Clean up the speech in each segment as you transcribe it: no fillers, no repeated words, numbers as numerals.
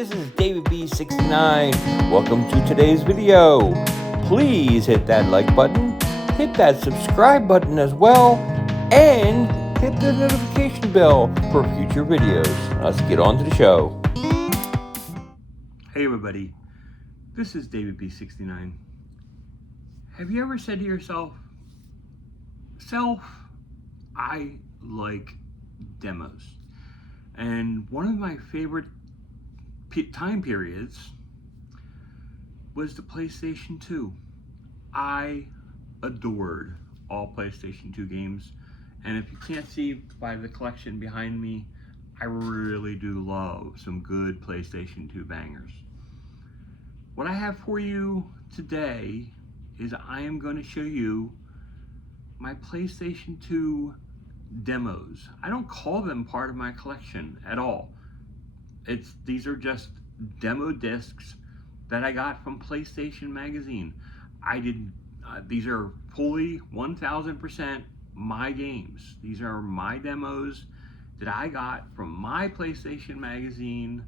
this is David B69. Welcome to today's video. Please hit that like button, hit that subscribe button as well, and hit the notification bell for future videos. Let's get on to the show. Hey everybody, this is David B69. Have you ever said to yourself, I like demos? And one of my favorite time periods was the PlayStation 2. I adored all PlayStation 2 games. And if you can't see by the collection behind me, I really do love some good PlayStation 2 bangers. What I have for you today is I am going to show you my PlayStation 2 demos. I don't call them part of my collection at all. These are just demo discs that I got from PlayStation Magazine. These are fully 1000% my games. These are my demos that I got from my PlayStation Magazine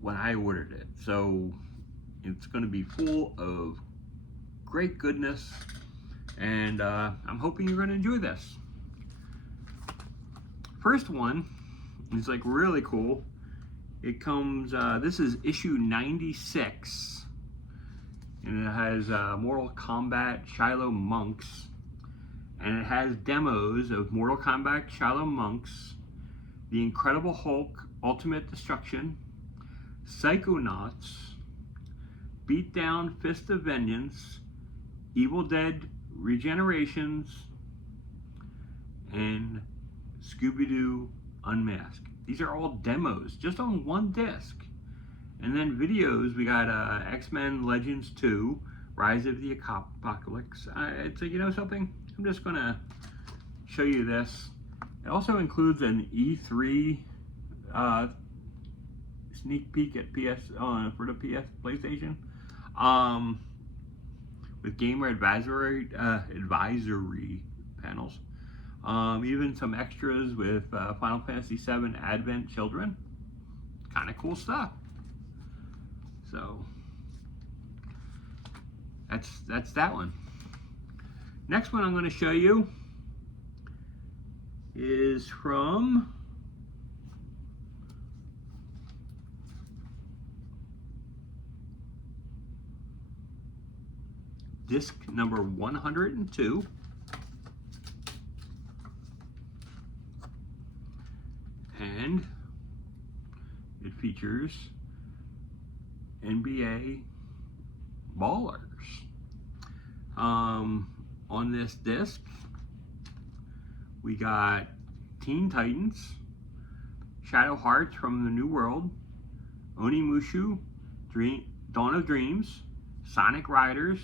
when I ordered it. So it's going to be full of great goodness, and I'm hoping you're going to enjoy this. First one is like really cool. It comes, this is issue 96, and it has Mortal Kombat Shiloh Monks, and it has demos of Mortal Kombat Shiloh Monks, The Incredible Hulk Ultimate Destruction, Psychonauts, Beatdown Fist of Vengeance, Evil Dead Regenerations, and Scooby-Doo Unmasked. These are all demos, just on one disc. And then videos, we got X-Men Legends 2, Rise of the Apocalypse. It's you know something? I'm just gonna show you this. It also includes an E3 sneak peek at for the PlayStation, with gamer advisory panels. Even some extras with Final Fantasy VII Advent Children. Kind of cool stuff. So that's that one. Next one I'm going to show you is from disc number 102. And it features NBA Ballers. On this disc, we got Teen Titans, Shadow Hearts from the New World, Onimusha, Dawn of Dreams, Sonic Riders,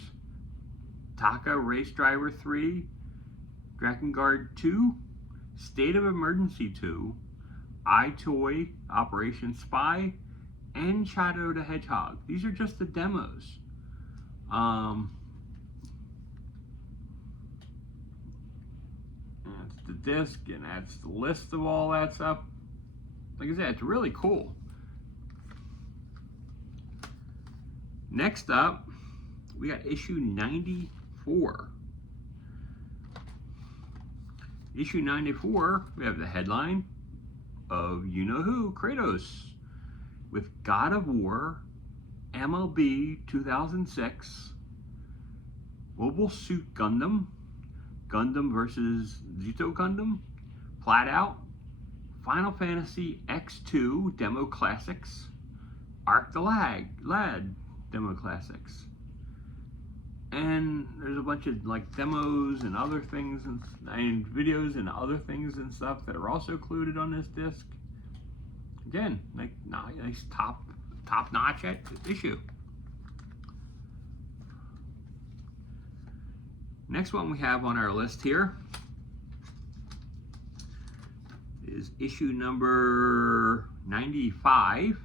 Taka Race Driver 3, Drakengard 2, State of Emergency 2, iToy, Operation Spy, and Shadow the Hedgehog. These are just the demos. That's the disc, and that's the list of all that stuff. Like I said, it's really cool. Next up, we got issue 94. Issue 94, we have the headline of you-know-who, Kratos, with God of War, MLB 2006, Mobile Suit Gundam, Gundam vs. Zito Gundam, Flat Out, Final Fantasy X2 Demo Classics, Arc the Lad Demo Classics. And there's a bunch of like demos and other things and videos and other things and stuff that are also included on this disc. Again, like nice top-notch issue. Next one we have on our list here is issue number 95.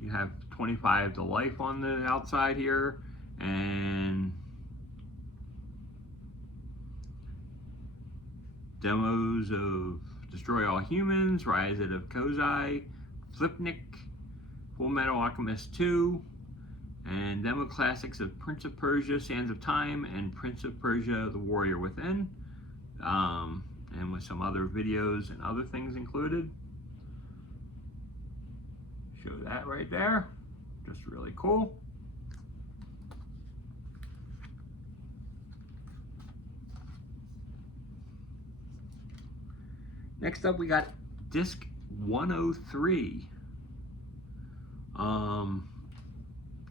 You have 25 to life on the outside here, and demos of Destroy All Humans, Rise of Kozai, Flipnik, Full Metal Alchemist 2, and demo classics of Prince of Persia, Sands of Time, and Prince of Persia, The Warrior Within, and with some other videos and other things included. Show that right there, just really cool. Next up, we got disc 103.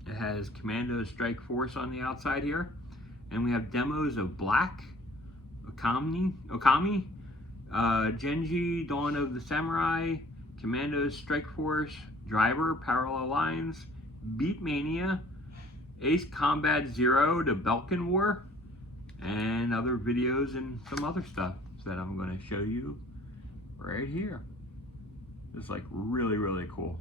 It has Commando Strike Force on the outside here, and we have demos of Black, Okami, Genji, Dawn of the Samurai, Commando Strike Force, Driver, Parallel Lines, Beatmania, Ace Combat Zero, The Belkin War, and other videos and some other stuff that I'm going to show you right here. It's like really, really cool.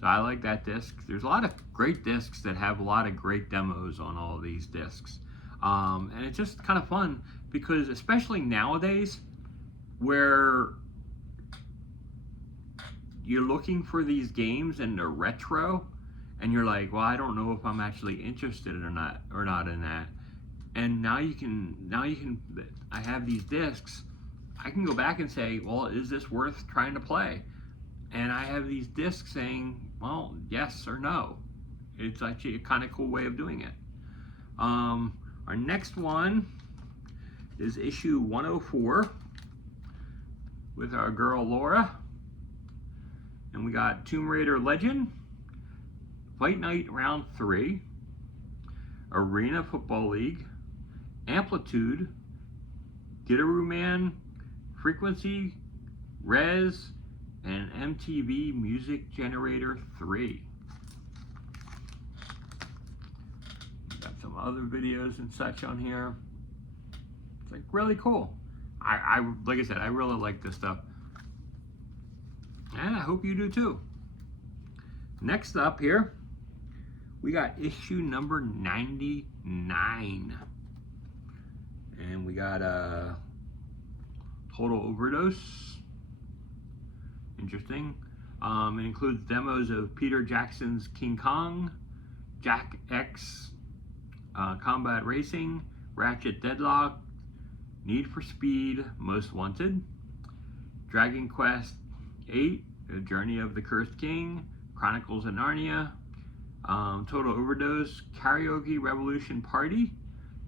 So I like that disc. There's a lot of great discs that have a lot of great demos on all of these discs. And it's just kind of fun because especially nowadays where you're looking for these games and they're retro and you're like, well, I don't know if I'm actually interested or not in that. And now you can, I have these discs, I can go back and say, well, is this worth trying to play? And I have these discs saying, well, yes or no. It's actually a kind of cool way of doing it. Our next one is issue 104 with our girl Laura. And we got Tomb Raider Legend, Fight Night Round 3, Arena Football League, Amplitude, Gitaroo Man, Frequency, Rez, and MTV Music Generator 3. Got some other videos and such on here. It's like really cool. I like I said, I really like this stuff. And I hope you do too. Next up here, we got issue number 99. And we got a Total Overdose. Interesting. It includes demos of Peter Jackson's King Kong, Jack X, Combat Racing, Ratchet Deadlock, Need for Speed, Most Wanted, Dragon Quest 8, The Journey of the Cursed King, Chronicles of Narnia, Total Overdose, Karaoke Revolution Party,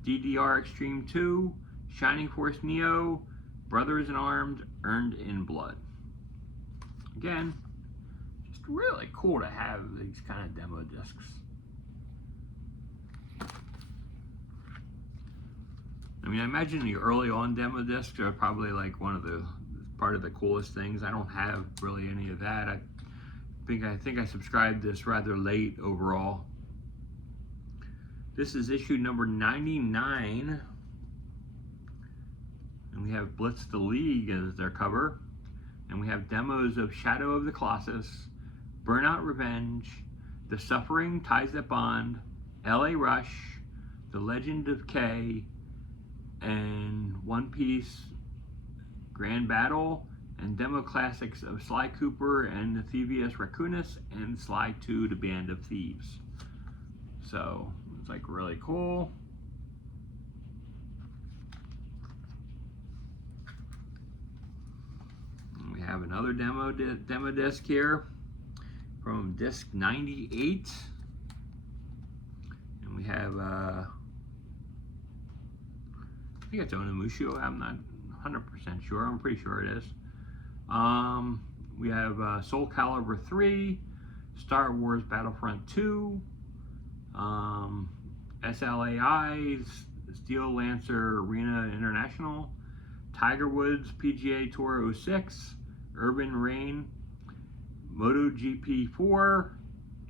DDR Extreme 2, Shining Force Neo, Brothers in Arms, Earned in Blood. Again, just really cool to have these kind of demo discs. I mean, I imagine the early on demo discs are probably like part of the coolest things. I don't have really any of that. I think I subscribed this rather late overall. This is issue number 99. And we have Blitz the League as their cover. And we have demos of Shadow of the Colossus, Burnout Revenge, The Suffering Ties That Bond, LA Rush, The Legend of K, and One Piece Grand Battle, and demo classics of Sly Cooper and the Thievius Raccoonus, and Sly 2, The Band of Thieves. So, it's like really cool. And we have another demo disc here from disc 98. And we have, I think it's Onimusha. I'm not 100% sure. I'm pretty sure it is. We have Soul Calibur 3, Star Wars Battlefront 2, SLAI, Steel Lancer Arena International, Tiger Woods PGA Tour 06, Urban Reign, MotoGP 4,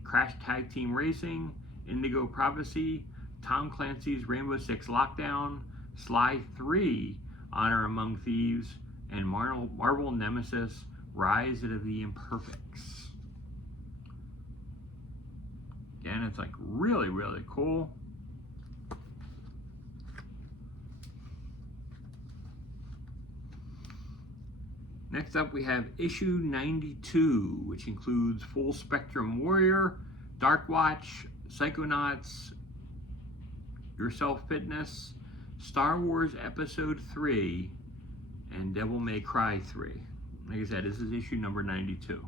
Crash Tag Team Racing, Indigo Prophecy, Tom Clancy's Rainbow Six Lockdown, Sly 3, Honor Among Thieves, and Marvel Nemesis, Rise of the Imperfects. Again, it's like really, really cool. Next up we have issue 92, which includes Full Spectrum Warrior, Dark Watch, Psychonauts, Yourself Fitness, Star Wars Episode 3, and Devil May Cry 3. Like I said, this is issue number 92.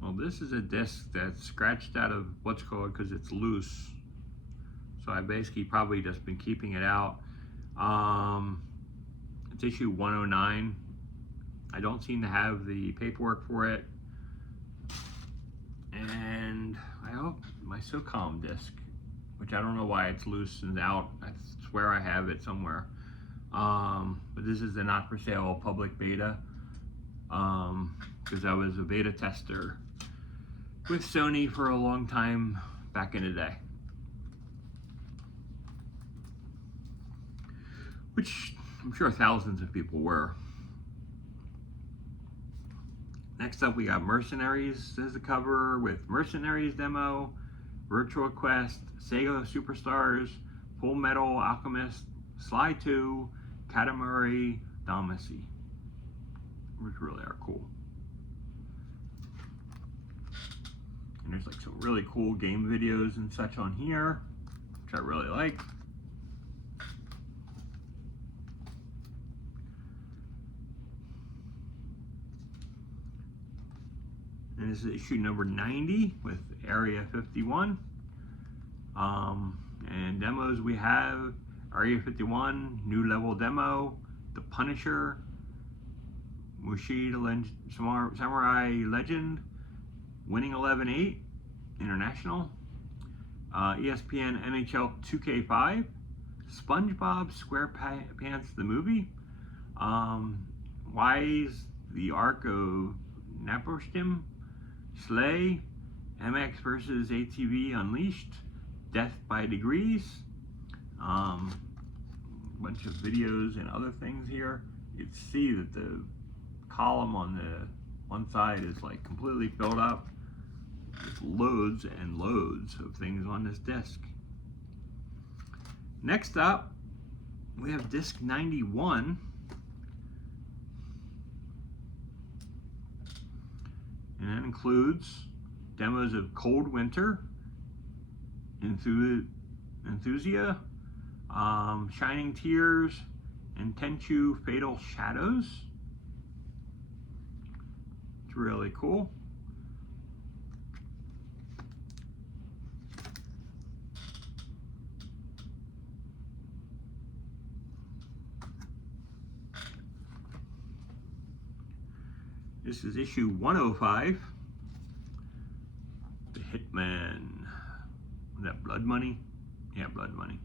Well, this is a disc that's scratched out of what's called, because it's loose. So I basically probably just been keeping it out. It's issue 109. I don't seem to have the paperwork for it. And I hope my SOCOM disc, which I don't know why it's loose and out. I swear I have it somewhere. But this is the not for sale public beta. Because I was a beta tester with Sony for a long time back in the day. Which I'm sure thousands of people were. Next up we got Mercenaries as a cover with Mercenaries demo, Virtual Quest, Sega Superstars, Full Metal Alchemist, Sly 2, Katamari Damacy, which really are cool. And there's like some really cool game videos and such on here, which I really like. And this is issue number 90 with Area 51. And demos we have Area 51, New Level Demo, The Punisher, Mushi Samurai Legend, Winning 11-8 International, ESPN NHL 2K5, SpongeBob SquarePants the movie, Wise the Ark of Naposhtim, Slay, MX versus ATV Unleashed, Death by Degrees, bunch of videos and other things here. You can see that the column on the one side is like completely filled up with loads and loads of things on this disc. Next up, we have disc 91. And that includes demos of Cold Winter, Enthusia, Shining Tears, and Tenchu Fatal Shadows. It's really cool. This is issue 105. The Hitman. Is that Blood Money? Yeah, Blood Money.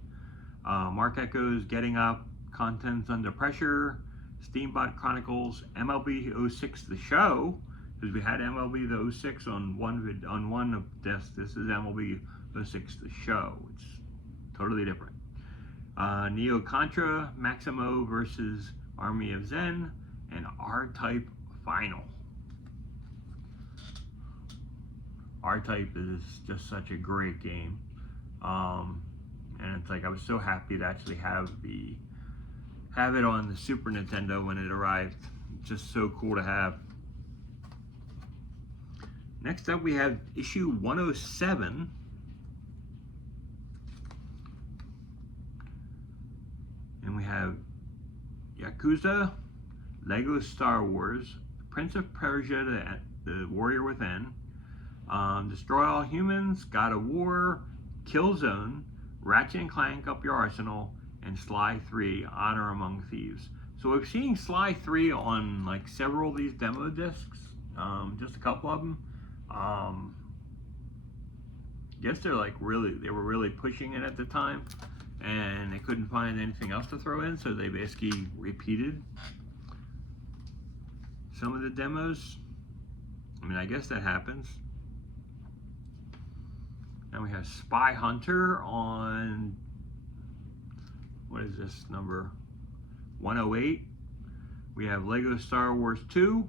Mark Echo's Getting Up, Contents Under Pressure, Steambot Chronicles, MLB 06 The Show, because we had MLB the 06 on one of this. This is MLB 06 The Show. It's totally different. Neo Contra, Maximo versus Army of Zen, and R-Type Final. R-Type is just such a great game. And it's like I was so happy to actually have it on the Super Nintendo when it arrived. It's just so cool to have. Next up we have issue 107. And we have Yakuza, Lego Star Wars, Prince of Persia, the Warrior Within, Destroy All Humans, God of War, Killzone, Ratchet and Clank Up Your Arsenal, and Sly 3, Honor Among Thieves. So we're seeing Sly 3 on like several of these demo discs, just a couple of them. I guess they were really pushing it at the time, and they couldn't find anything else to throw in, so they basically repeated some of the demos. I mean, I guess that happens. Now we have Spy Hunter on, what is this, number 108, We have Lego Star Wars 2,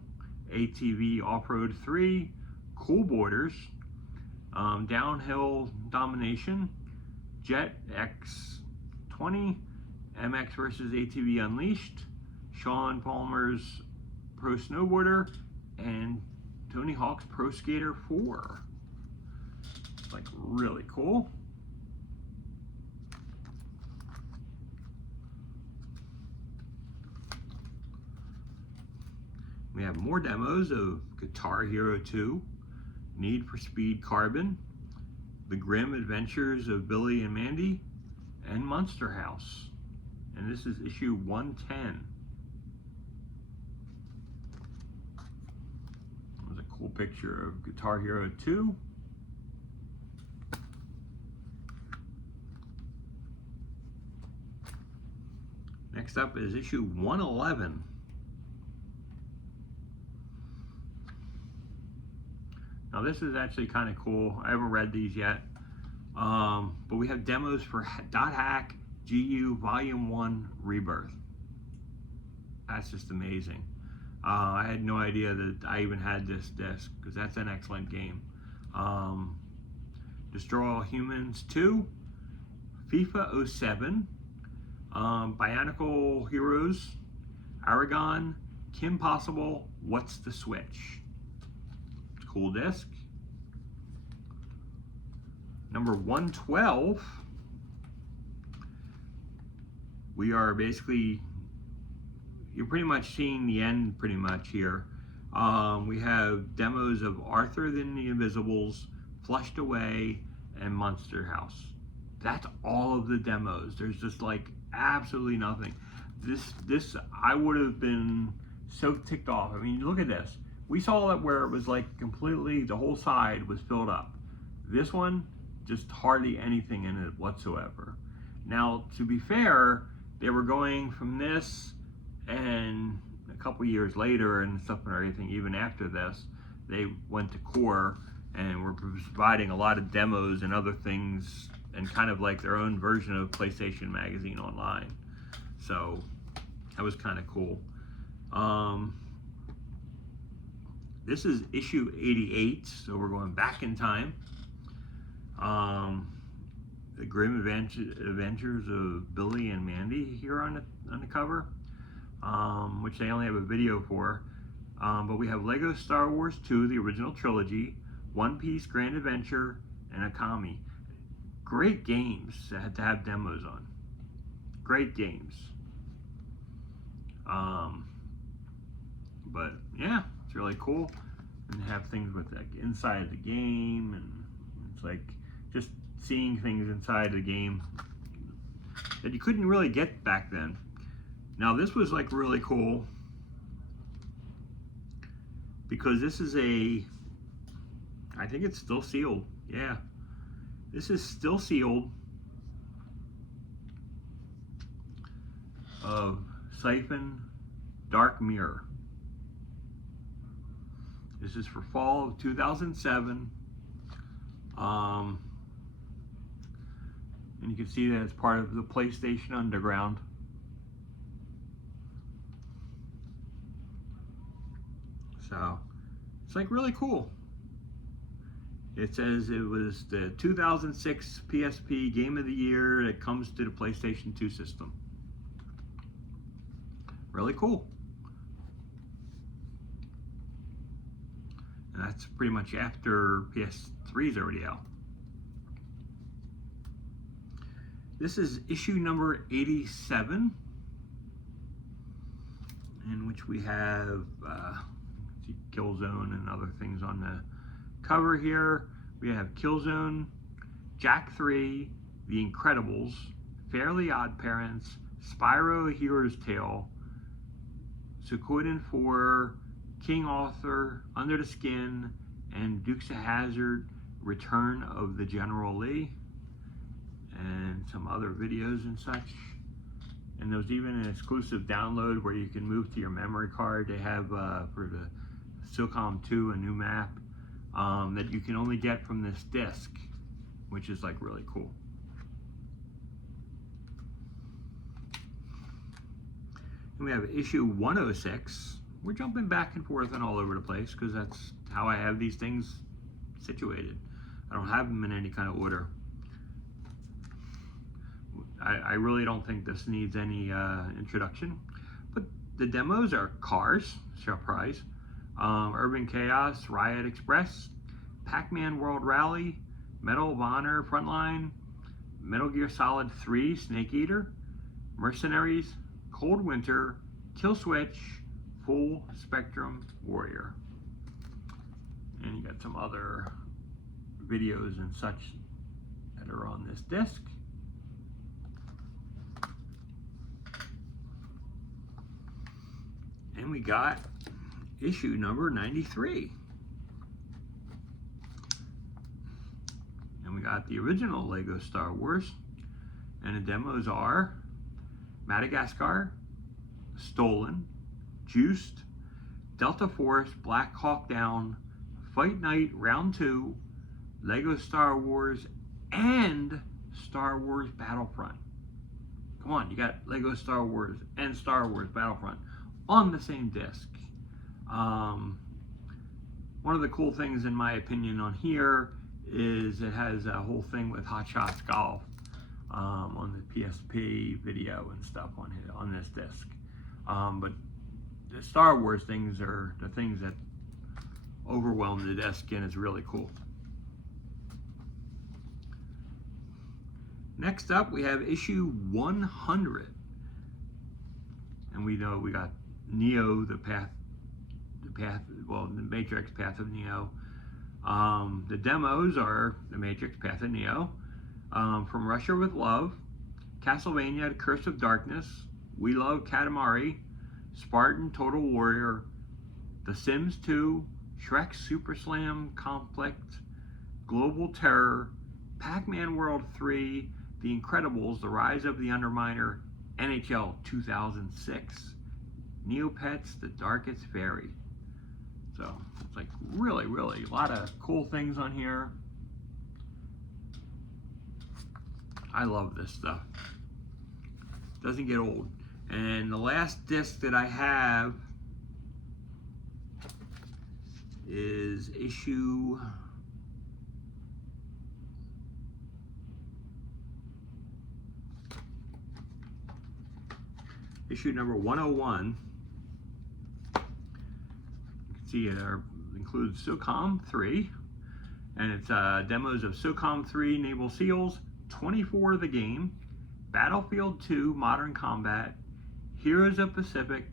ATV Off-Road 3, Cool Borders, Downhill Domination, Jet X20, MX vs. ATV Unleashed, Sean Palmer's Pro Snowboarder, and Tony Hawk's Pro Skater 4. It's like really cool. We have more demos of Guitar Hero 2, Need for Speed Carbon, The Grim Adventures of Billy and Mandy, and Monster House. And this is issue 110. There's a cool picture of Guitar Hero 2. Next up is issue 111. Now this is actually kind of cool. I haven't read these yet, but we have demos for Dot Hack GU Volume 1 Rebirth. That's just amazing. I had no idea that I even had this disc, because that's an excellent game. Destroy All Humans 2, FIFA 07, Bionicle Heroes, Aragon, Kim Possible, What's the Switch? Cool disc. Number 112. We are basically, you're pretty much seeing the end pretty much here. We have demos of Arthur and the Invisibles, Flushed Away, and Monster House. That's all of the demos. There's just like absolutely nothing. This I would have been so ticked off. I mean, look at this. We saw that where it was like completely, the whole side was filled up. This one, just hardly anything in it whatsoever. Now, to be fair, they were going from this, and a couple years later and stuff and everything, even after this, they went to Core and were providing a lot of demos and other things, and kind of like their own version of PlayStation Magazine online. So that was kind of cool. This is issue 88, so we're going back in time. The Grim Adventures of Billy and Mandy here on the cover, which they only have a video for. But we have Lego Star Wars 2, the original trilogy, One Piece Grand Adventure, and Akami. Great games to have demos on. Great games. But yeah, it's really cool. And have things with like inside the game, and it's like just seeing things inside the game that you couldn't really get back then. Now this was like really cool because this is I think it's still sealed. Yeah, this is still sealed of Siphon Dark Mirror. This is for fall of 2007. And you can see that it's part of the PlayStation Underground. So it's like really cool. It says it was the 2006 PSP Game of the Year that comes to the PlayStation 2 system. Really cool. And that's pretty much after PS3 is already out. This is issue number 87, in which we have Killzone and other things on the cover here. We have Killzone, Jack 3, The Incredibles, Fairly Odd Parents, Spyro A Hero's Tale, Suikoden 4, King Arthur, Under the Skin, and Dukes of Hazzard, Return of the General Lee, and some other videos and such. And there's even an exclusive download where you can move to your memory card. They have for the SOCOM 2 a new map that you can only get from this disc, which is like really cool. And we have issue 106. We're jumping back and forth and all over the place because that's how I have these things situated. I don't have them in any kind of order. I really don't think this needs any introduction, but the demos are Cars, surprise, Urban Chaos, Riot Express, Pac-Man World Rally, Medal of Honor Frontline, Metal Gear Solid 3 Snake Eater, Mercenaries, Cold Winter, Kill Switch, Full Spectrum Warrior. And you got some other videos and such that are on this disc. And we got issue number 93. And we got the original Lego Star Wars. And the demos are Madagascar, Stolen, Juiced, Delta Force, Black Hawk Down, Fight Night Round 2, Lego Star Wars, and Star Wars Battlefront. Come on, you got Lego Star Wars and Star Wars Battlefront on the same disc. One of the cool things, in my opinion, on here is it has a whole thing with Hot Shots Golf on the PSP video and stuff on this disc. But the Star Wars things are the things that overwhelm the disc, and it's really cool. Next up, we have issue 100. And we know we got Neo, the Matrix Path of Neo. The demos are the Matrix Path of Neo, From Russia with Love, Castlevania, The Curse of Darkness, We Love Katamari, Spartan Total Warrior, The Sims 2, Shrek Super Slam Conflict, Global Terror, Pac-Man World 3, The Incredibles, The Rise of the Underminer, NHL 2006, Neopets, The Darkest Fairy. So it's like really a lot of cool things on here. I love this stuff. Doesn't get old. And the last disc that I have is issue number 101. You can see it includes SOCOM 3, and it's demos of SOCOM 3 Naval SEALs, 24 the game, Battlefield 2 Modern Combat, Heroes of Pacific,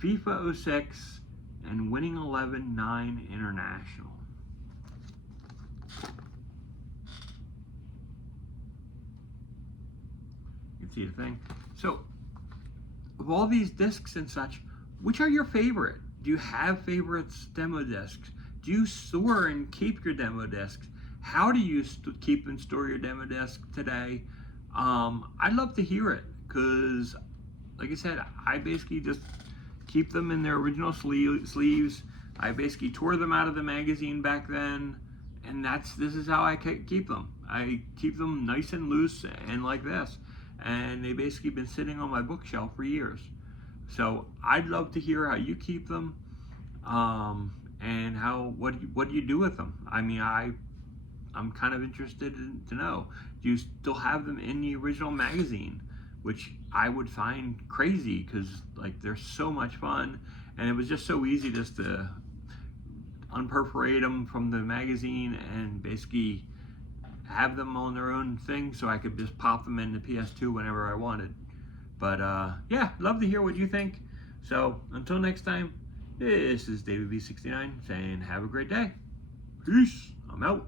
FIFA 06, and Winning 11 9 International. You can see the thing. So, of all these discs and such, which are your favorite? Do you have favorites demo discs? Do you store and keep your demo discs? How do you keep and store your demo disc today? I'd love to hear it, because like I said, I basically just keep them in their original sleeves. I basically tore them out of the magazine back then, and this is how I keep them. I keep them nice and loose and like this, and they basically been sitting on my bookshelf for years. So I'd love to hear how you keep them, and what do you do with them. I mean, I'm kind of interested to know. Do you still have them in the original magazine? Which I would find crazy, because like they're so much fun, and it was just so easy just to unperforate them from the magazine and basically have them on their own thing, so I could just pop them in the PS2 whenever I wanted. But yeah, love to hear what you think. So until next time, this is David B69 saying have a great day. Peace. I'm out.